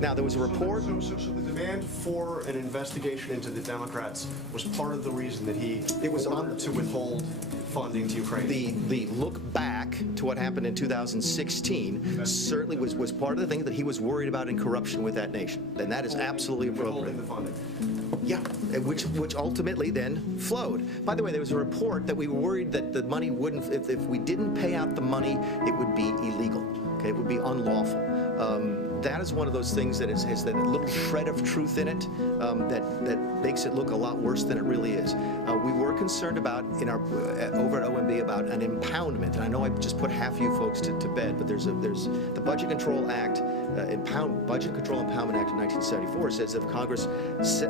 Now, there was a report. So the demand for an investigation into the Democrats was part of the reason that he ordered to withhold funding to Ukraine. The look back to what happened in 2016 certainly was part of the thing that he was worried about in corruption with that nation. And that is absolutely appropriate. Withholding the funding. Yeah, which ultimately then flowed. By the way, there was a report that we were worried that the money wouldn't, if we didn't pay out the money, it would be illegal. Okay, it would be unlawful. That is one of those things that has that little shred of truth in it that makes it look a lot worse than it really is. We were concerned about over at OMB about an impoundment, and I know I just put half you folks to bed, but there's the Budget Control Act, Budget Control Impoundment Act of 1974 says that if Congress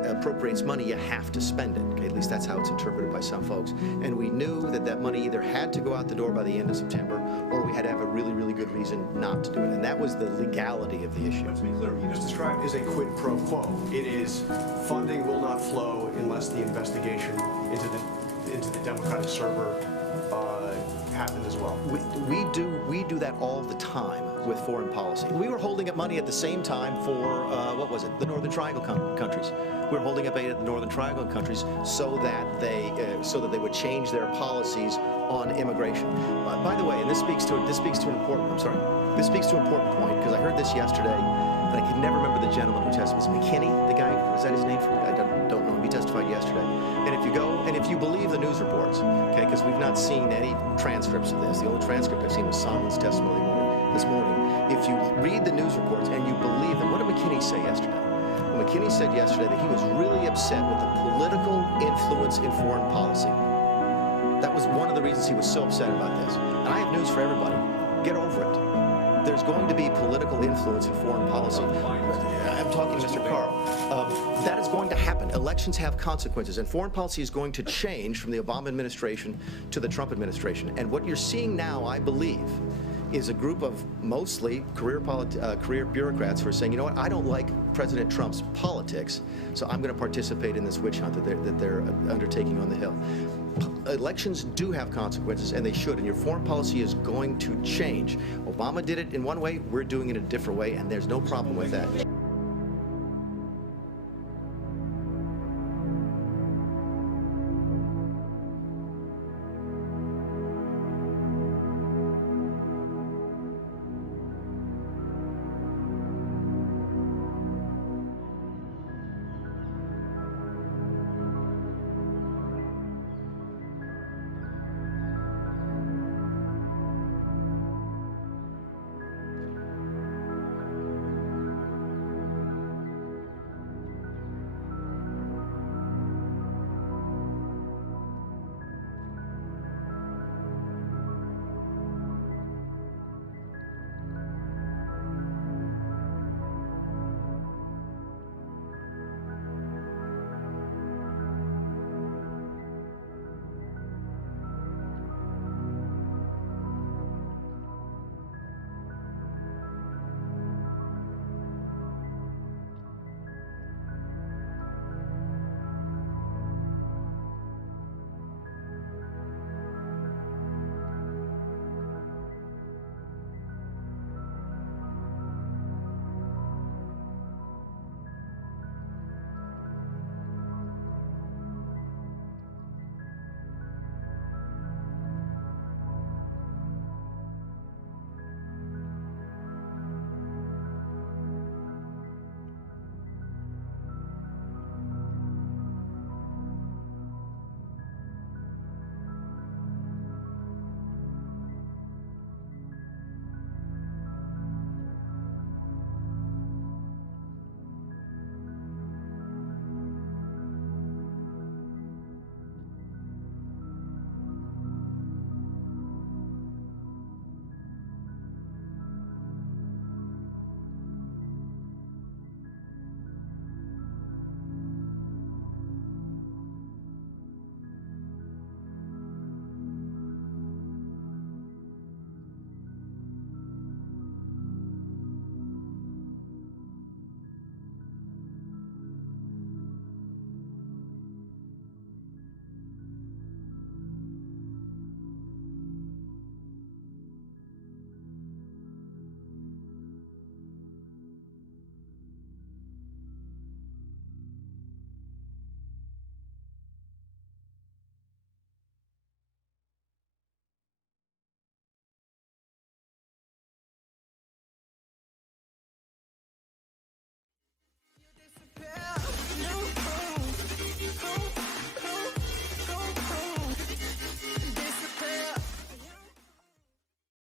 appropriates money, you have to spend it. Okay, at least that's how it's interpreted by some folks. And we knew that that money either had to go out the door by the end of September, or we had to have a really, really good reason not to do it. And that was the legality of the issue. But to be clear, what you just described is a quid pro quo. It is funding will not flow unless the investigation into the Democratic server happened as well. We do that all the time with foreign policy. We were holding up money at the same time for what was it? The Northern Triangle countries. We were holding up aid at the Northern Triangle countries so that they would change their policies on immigration. By the way, and this speaks to an important. I'm sorry. This speaks to an important point because I heard this yesterday, but I can never remember the gentleman who testified. Was McKinney, the guy? Is that his name? I don't know him. He testified yesterday. And if you believe the news reports, okay, because we've not seen any transcripts of this. The only transcript I've seen was Sondland's testimony this morning. If you read the news reports and you believe them, what did McKinney say yesterday? Well, McKinney said yesterday that he was really upset with the political influence in foreign policy. That was one of the reasons he was so upset about this. And I have news for everybody. Get over it. There's going to be political influence in foreign policy. I'm talking to Mr. Carl. That is going to happen. Elections have consequences, and foreign policy is going to change from the Obama administration to the Trump administration. And what you're seeing now, I believe, is a group of mostly career bureaucrats who are saying, you know what, I don't like President Trump's politics, so I'm going to participate in this witch hunt that they're undertaking on the Hill. Elections do have consequences, and they should, and your foreign policy is going to change. Obama did it in one way, we're doing it a different way, and there's no problem with that.